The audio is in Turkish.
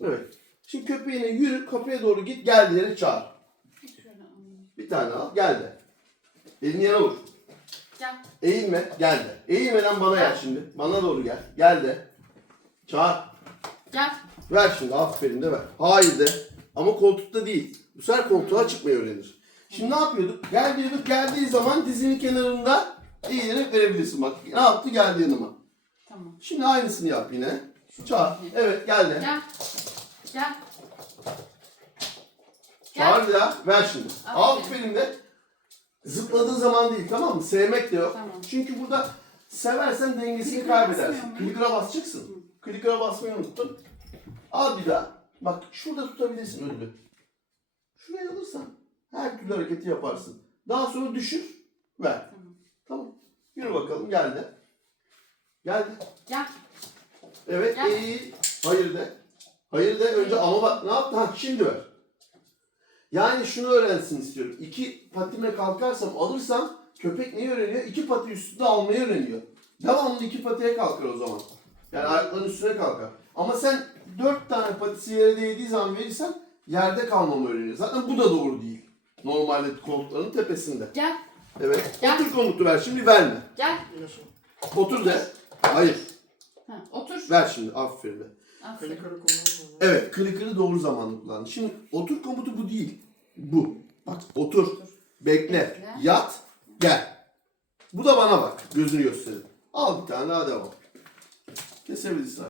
Evet. Şimdi köpeğine yürü, kapıya doğru git, geldileri çağır. Şöyle alayım. Bir tane al, geldi. Elini yana vur. Gel. Eğilme, geldi. Eğilmeden bana gel şimdi. Bana doğru gel. Geldi. Çağır. Gel. Ver şimdi, aferin de ver. Hayır de. Ama koltukta değil. Bu sefer koltuğa çıkmayı öğrenir. Şimdi ne yapıyorduk? Gel diyorduk, geldiği zaman dizinin kenarında eğilerek verebilirsin. Bak ne yaptı? Geldi yanıma. Tamam. Şimdi aynısını yap yine. Çağır. Evet, geldi. Gel. Gel. Çağır bir daha. Ver şimdi. Aferin. Aferin de. Zıpladığı zaman değil tamam mı? Sevmek de yok. Tamam. Çünkü burada seversen dengesini Klikera kaybedersin. basmıyor muyum? Klikera basacaksın. Klikera basmayı unuttun. Al bir daha. Bak şurada tutabilirsin ödülü. Şuraya alırsan her türlü hareketi yaparsın. Daha sonra düşür. Ver. Tamam. Tamam. Yürü bakalım. Geldi. Geldi. Gel. Evet. Gel. iyi. Hayır de. Hayır de. Önce ama bak ne yaptın? Ha şimdi ver. Yani şunu öğrensin istiyorum. İki patime kalkarsam alırsam köpek neyi öğreniyor? İki pati üstünde almayı öğreniyor. Devamlı iki patiye kalkar o zaman. Yani ayaklarının üstüne kalkar. Ama sen dört tane patisi yere değdiği zaman verirsen yerde kalmamı öğreniyor. Zaten bu da doğru değil. Normalde koltukların tepesinde. Gel. Evet. Gel. Otur komutu ver. Şimdi verme. Gel. Otur de. Hayır. Ha, otur. Ver şimdi. Aferin de. Aferin. Evet, klikeri doğru zamanlı kullan. Şimdi otur komutu bu değil. Bu. Bak otur. Bekle. Bekle. Yat. Gel. Bu da bana bak. Gözünü gösterin. Al bir tane daha devam. Kesebilirsin.